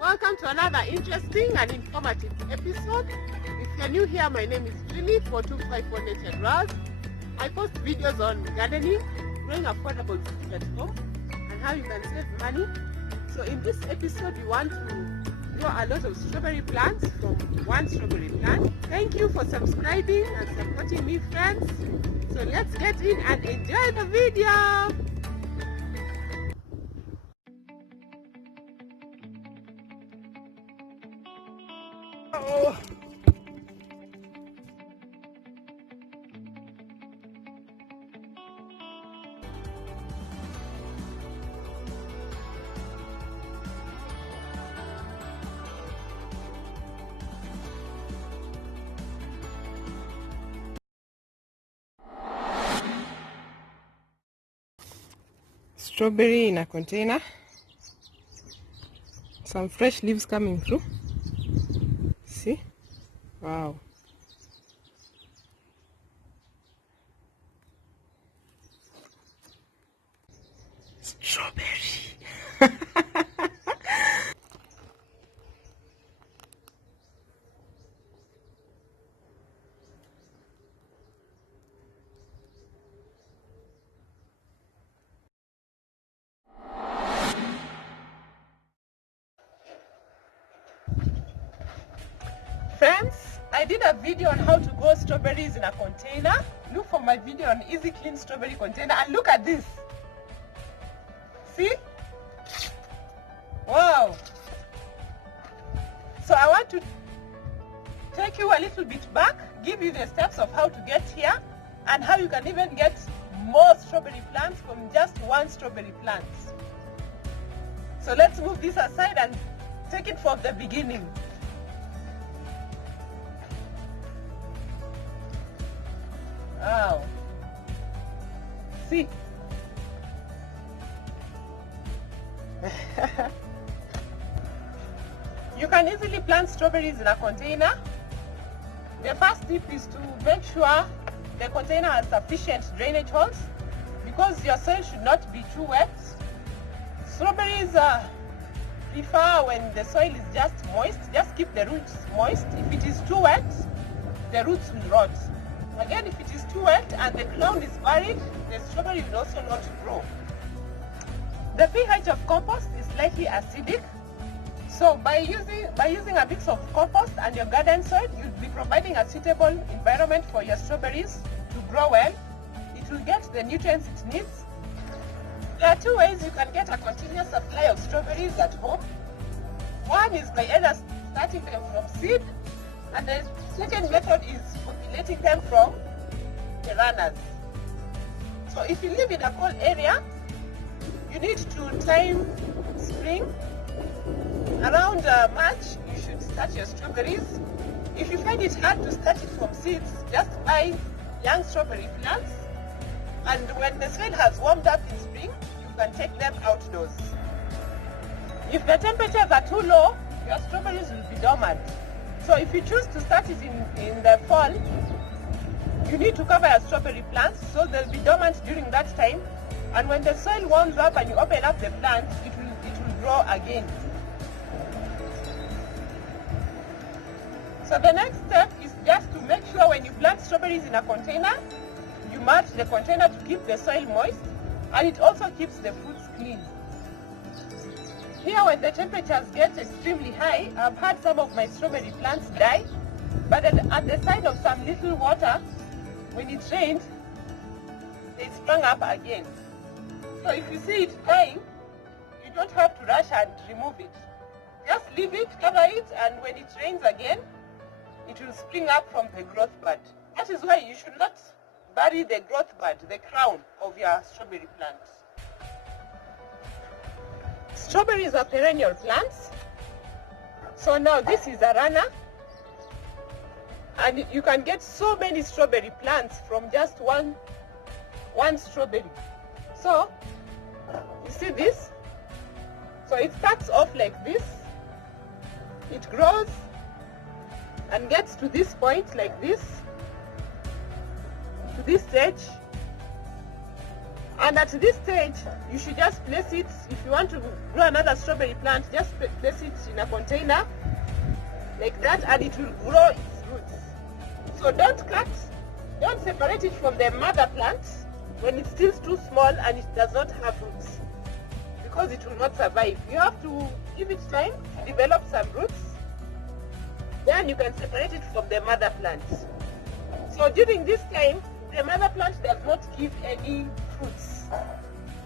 Welcome to another interesting and informative episode. If you're new here, my name is Julie 4254 SHEDWARS. I post videos on gardening, growing affordable food at home, and how you can save money. So in this episode, we want to grow a lot of strawberry plants from one strawberry plant. Thank you for subscribing and supporting me, friends. So let's get in and enjoy the video. Oh. Strawberry in a container, some fresh leaves coming through. See? Wow. Strawberry. Friends, I did a video on how to grow strawberries in a container. Look for my video on easy clean strawberry container and look at this. See? Wow. So I want to take you a little bit back, give you the steps of how to get here and how you can even get more strawberry plants from just one strawberry plant. So let's move this aside and take it from the beginning. Wow. See? You can easily plant strawberries in a container. The first tip is to make sure the container has sufficient drainage holes because your soil should not be too wet. Strawberries prefer when the soil is just moist. Just keep the roots moist. If it is too wet, the roots will rot. Again, if it is too wet and the ground is buried, the strawberry will also not grow. The pH of compost is slightly acidic. So by using a mix of compost and your garden soil, you'll be providing a suitable environment for your strawberries to grow well. It will get the nutrients it needs. There are two ways you can get a continuous supply of strawberries at home. One is by either starting them from seed, and the second method is populating them from the runners. So if you live in a cold area, you need to time spring. Around March, you should start your strawberries. If you find it hard to start it from seeds, just buy young strawberry plants. And when the soil has warmed up in spring, you can take them outdoors. If the temperatures are too low, your strawberries will be dormant. So if you choose to start it in the fall, you need to cover your strawberry plants so they'll be dormant during that time. And when the soil warms up and you open up the plant, it will grow again. So the next step is just to make sure when you plant strawberries in a container, you mulch the container to keep the soil moist, and it also keeps the fruits clean. Here, when the temperatures get extremely high, I've had some of my strawberry plants die, but at the side of some little water, when it rained, they sprung up again. So if you see it dying, you don't have to rush and remove it. Just leave it, cover it, and when it rains again, it will spring up from the growth bud. That is why you should not bury the growth bud, the crown of your strawberry plant. Strawberries are perennial plants. So now this is a runner. And you can get so many strawberry plants from just one strawberry. So, you see this? So it starts off like this. It grows and gets to this point like this, to this stage. And at this stage, you should just place it, if you want to grow another strawberry plant, just place it in a container like that, and it will grow its roots. So don't separate it from the mother plant when it's still too small and it does not have roots, because it will not survive. You have to give it time to develop some roots, then you can separate it from the mother plant. So during this time, the mother plant does not give any fruits.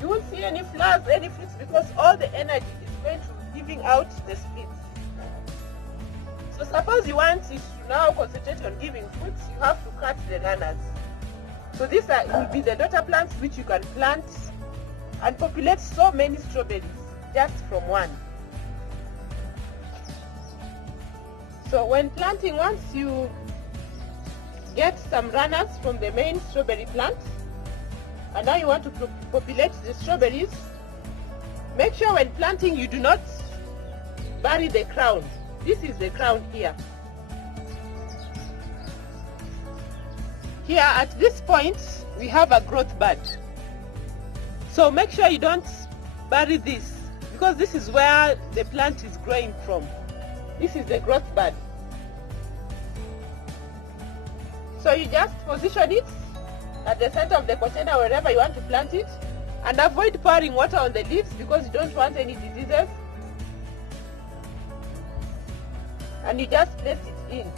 You won't see any flowers, any fruits, because all the energy is going to giving out the splits. So suppose you want it to now concentrate on giving fruits, you have to cut the runners. So these will be the daughter plants which you can plant and populate so many strawberries just from one. So when planting, once you get some runners from the main strawberry plant, and now you want to populate the strawberries, make sure when planting you do not bury the crown. This is the crown here. Here at this point we have a growth bud. So make sure you don't bury this, because this is where the plant is growing from. This is the growth bud. So you just position it at the center of the container wherever you want to plant it, and avoid pouring water on the leaves because you don't want any diseases. And you just place it in.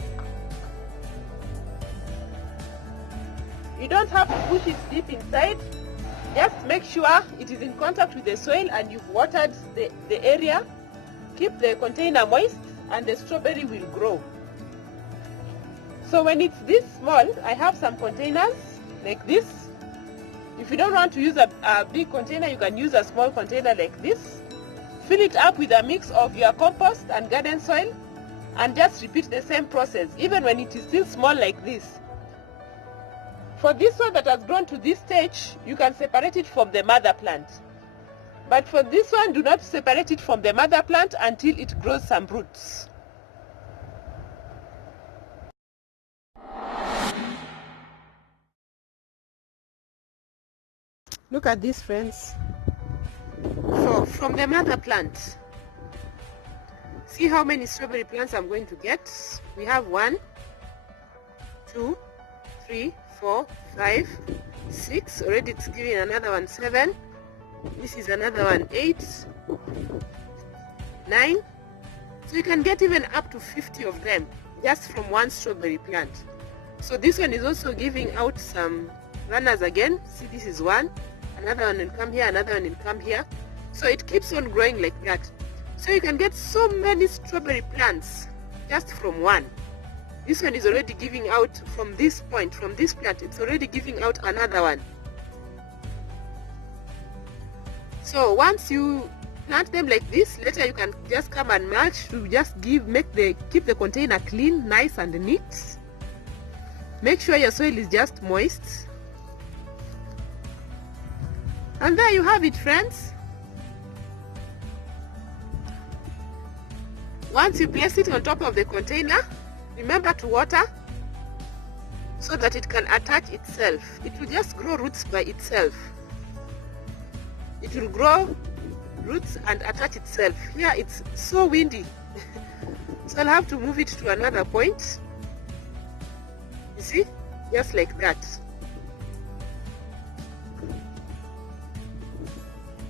You don't have to push it deep inside. Just make sure it is in contact with the soil and you've watered the area. Keep the container moist and the strawberry will grow. So when it's this small, I have some containers like this. If you don't want to use a big container, you can use a small container like this. Fill it up with a mix of your compost and garden soil, and just repeat the same process even when it is still small like this. For this one that has grown to this stage, you can separate it from the mother plant. But for this one, do not separate it from the mother plant until it grows some roots. Look at this, friends. So from the mother plant, see how many strawberry plants I'm going to get. We have 1, 2, 3, 4, 5, 6. Already it's giving another one 7. This is another one 8, 9. So you can get even up to 50 of them just from one strawberry plant. So this one is also giving out some runners again. See, this is one. Another one will come here, another one will come here. So it keeps on growing like that. So you can get so many strawberry plants just from one. This one is already giving out from this point, from this plant, it's already giving out another one. So once you plant them like this, later you can just come and mulch to just keep the container clean, nice and neat. Make sure your soil is just moist. And there you have it, friends. Once you place it on top of the container, remember to water so that it can attach itself. It will just grow roots by itself. It will grow roots and attach itself. Here it's so windy. So I'll have to move it to another point. You see? Just like that.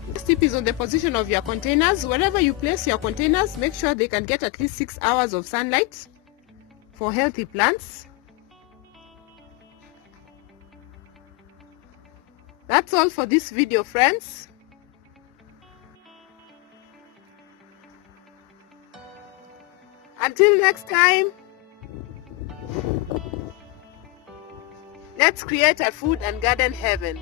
This tip is on the position of your containers. Wherever you place your containers, make sure they can get at least 6 hours of sunlight for healthy plants. That's all for this video, friends. Until next time, let's create a food and garden heaven.